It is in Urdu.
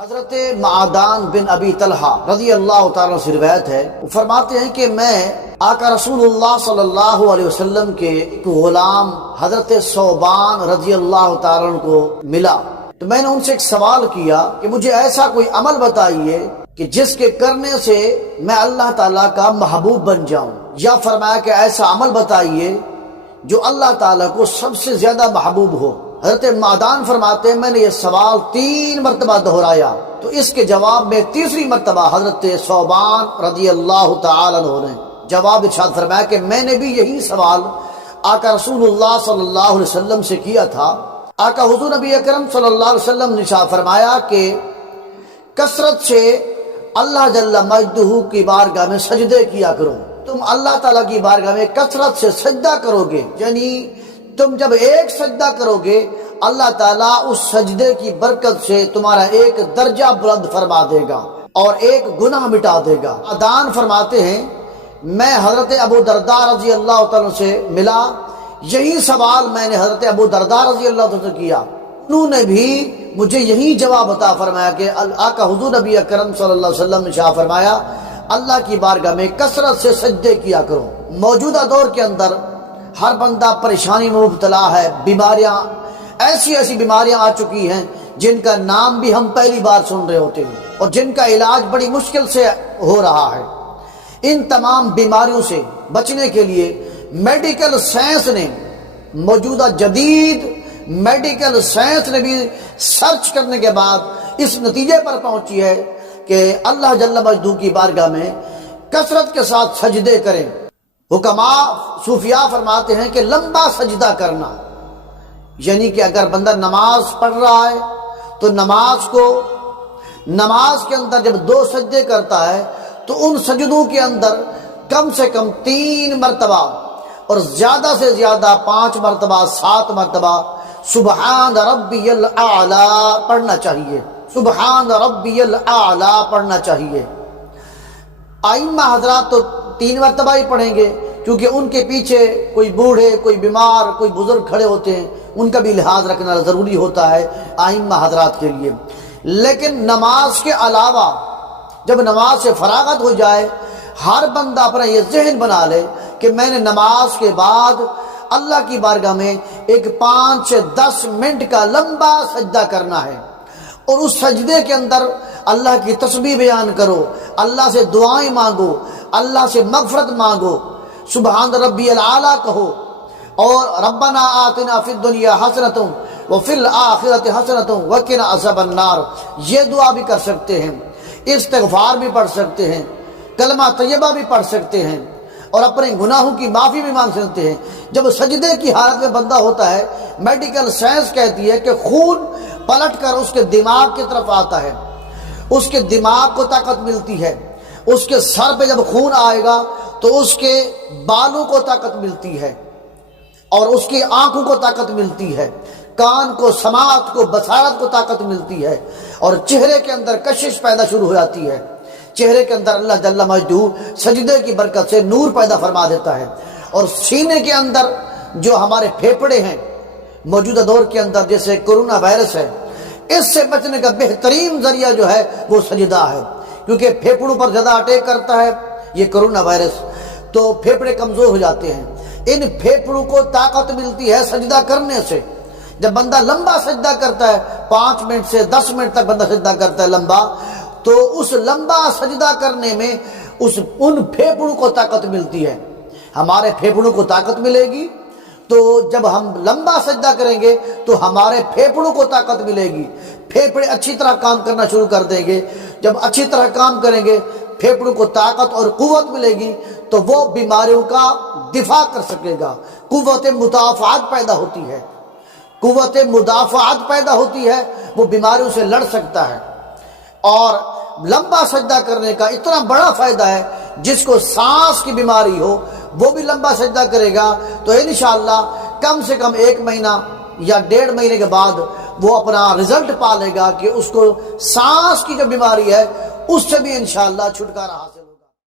حضرت معدان بن ابی طلحہ رضی اللہ تعالیٰ سے روایت ہے، وہ فرماتے ہیں کہ میں آقا رسول اللہ صلی اللہ علیہ وسلم کے ایک غلام حضرت ثوبان رضی اللہ تعالیٰ کو ملا، تو میں نے ان سے ایک سوال کیا کہ مجھے ایسا کوئی عمل بتائیے کہ جس کے کرنے سے میں اللہ تعالیٰ کا محبوب بن جاؤں، یا فرمایا کہ ایسا عمل بتائیے جو اللہ تعالیٰ کو سب سے زیادہ محبوب ہو۔ حضرت معدان فرماتے ہیں میں نے یہ سوال 3 مرتبہ دہرایا، تو اس کے جواب میں تیسری مرتبہ حضرت ثوبان رضی اللہ تعالی عنہ نے جواب ارشاد فرمایا کہ میں نے بھی یہی سوال آقا رسول اللہ صلی اللہ علیہ وسلم سے کیا تھا۔ آقا حضور نبی اکرم صلی اللہ علیہ وسلم نے ارشاد فرمایا کہ کثرت سے اللہ جل مجدہ کی بارگاہ میں سجدے کیا کرو، تم اللہ تعالیٰ کی بارگاہ میں کثرت سے سجدہ کرو گے، یعنی تم جب ایک سجدہ کرو گے اللہ تعالیٰ اس سجدے کی برکت سے تمہارا ایک درجہ بلند فرما دے گا اور ایک گناہ مٹا دے گا۔ معدان فرماتے ہیں میں حضرت ابو درداء رضی اللہ تعالیٰ سے ملا، یہی سوال میں نے حضرت ابو درداء رضی اللہ تعالیٰ سے کیا، انہوں نے بھی مجھے یہی جواب عطا فرمایا کہ آقا حضور نبی اکرم صلی اللہ علیہ وسلم نے شاہ فرمایا اللہ کی بارگاہ میں کثرت سے سجدے کیا کرو۔ موجودہ دور کے اندر ہر بندہ پریشانی میں مبتلا ہے، بیماریاں ایسی بیماریاں آ چکی ہیں جن کا نام بھی ہم پہلی بار سن رہے ہوتے ہیں اور جن کا علاج بڑی مشکل سے ہو رہا ہے۔ ان تمام بیماریوں سے بچنے کے لیے میڈیکل سائنس نے، موجودہ جدید میڈیکل سائنس نے بھی سرچ کرنے کے بعد اس نتیجے پر پہنچی ہے کہ اللہ جل مجدہ کی بارگاہ میں کثرت کے ساتھ سجدے کریں۔ حکماء صوفیاء فرماتے ہیں کہ لمبا سجدہ کرنا، یعنی کہ اگر بندہ نماز پڑھ رہا ہے تو نماز کے اندر جب 2 سجدے کرتا ہے تو ان سجدوں کے اندر کم سے کم 3 مرتبہ اور زیادہ سے زیادہ 5 مرتبہ 7 مرتبہ سبحان ربی الاعلی پڑھنا چاہیے، سبحان ربی الاعلی پڑھنا چاہیے۔ ائمہ حضرات تو 3 مرتبہ ہی پڑھیں گے کیونکہ ان کے پیچھے کوئی بوڑھے، کوئی بیمار، کوئی بزرگ کھڑے ہوتے ہیں، ان کا بھی لحاظ رکھنا ضروری ہوتا ہے ائمہ حضرات کے لیے۔ لیکن نماز کے علاوہ جب نماز سے فراغت ہو جائے ہر بندہ اپنا یہ ذہن بنا لے کہ میں نے نماز کے بعد اللہ کی بارگاہ میں ایک 5 سے 10 منٹ کا لمبا سجدہ کرنا ہے، اور اس سجدے کے اندر اللہ کی تسبیح بیان کرو، اللہ سے دعائیں مانگو، اللہ سے مغفرت مانگو، سبحان ربی العالی کہو، اور ربنا آتنا فی الدنیا حسنۃ وفی الآخرۃ حسنۃ وقنا عذاب النار، یہ دعا بھی کر سکتے ہیں، استغفار بھی پڑھ سکتے ہیں، کلمہ طیبہ بھی پڑھ سکتے ہیں، اور اپنے گناہوں کی معافی بھی مانگ سکتے ہیں۔ جب سجدے کی حالت میں بندہ ہوتا ہے میڈیکل سائنس کہتی ہے کہ خون پلٹ کر اس کے دماغ کی طرف آتا ہے، اس کے دماغ کو طاقت ملتی ہے، اس کے سر پہ جب خون آئے گا تو اس کے بالوں کو طاقت ملتی ہے، اور اس کی آنکھوں کو طاقت ملتی ہے، کان کو، سماعت کو، بصارت کو طاقت ملتی ہے، اور چہرے کے اندر کشش پیدا شروع ہو جاتی ہے، چہرے کے اندر اللہ جل مجدہ سجدے کی برکت سے نور پیدا فرما دیتا ہے، اور سینے کے اندر جو ہمارے پھیپھڑے ہیں موجودہ دور کے اندر جیسے کورونا وائرس ہے، اس سے بچنے کا بہترین ذریعہ جو ہے وہ سجدہ ہے، کیونکہ پھیپھڑوں پر زیادہ اٹیک کرتا ہے یہ کورونا وائرس، تو پھیپھڑے کمزور ہو جاتے ہیں۔ ان پھیپھڑوں کو طاقت ملتی ہے سجدہ کرنے سے۔ جب بندہ لمبا سجدہ کرتا ہے 5 منٹ سے 10 منٹ تک بندہ سجدہ کرتا ہے لمبا، تو اس لمبا سجدہ کرنے میں ان پھیپھڑوں کو طاقت ملتی ہے۔ ہمارے پھیپھڑوں کو طاقت ملے گی تو جب ہم لمبا سجدہ کریں گے تو ہمارے پھیپھڑوں کو طاقت ملے گی، پھیپھڑے اچھی طرح کام کرنا شروع کر دیں گے۔ جب اچھی طرح کام کریں گے، پھیپھڑوں کو طاقت اور قوت ملے گی تو وہ بیماریوں کا دفاع کر سکے گا، قوت مدافعت پیدا ہوتی ہے، قوت مدافعت پیدا ہوتی ہے، وہ بیماریوں سے لڑ سکتا ہے۔ اور لمبا سجدہ کرنے کا اتنا بڑا فائدہ ہے، جس کو سانس کی بیماری ہو وہ بھی لمبا سجدہ کرے گا تو انشاءاللہ کم سے کم 1 مہینہ یا 1.5 مہینے کے بعد وہ اپنا رزلٹ پا لے گا کہ اس کو سانس کی جو بیماری ہے اس سے بھی انشاءاللہ چھٹکارا حاصل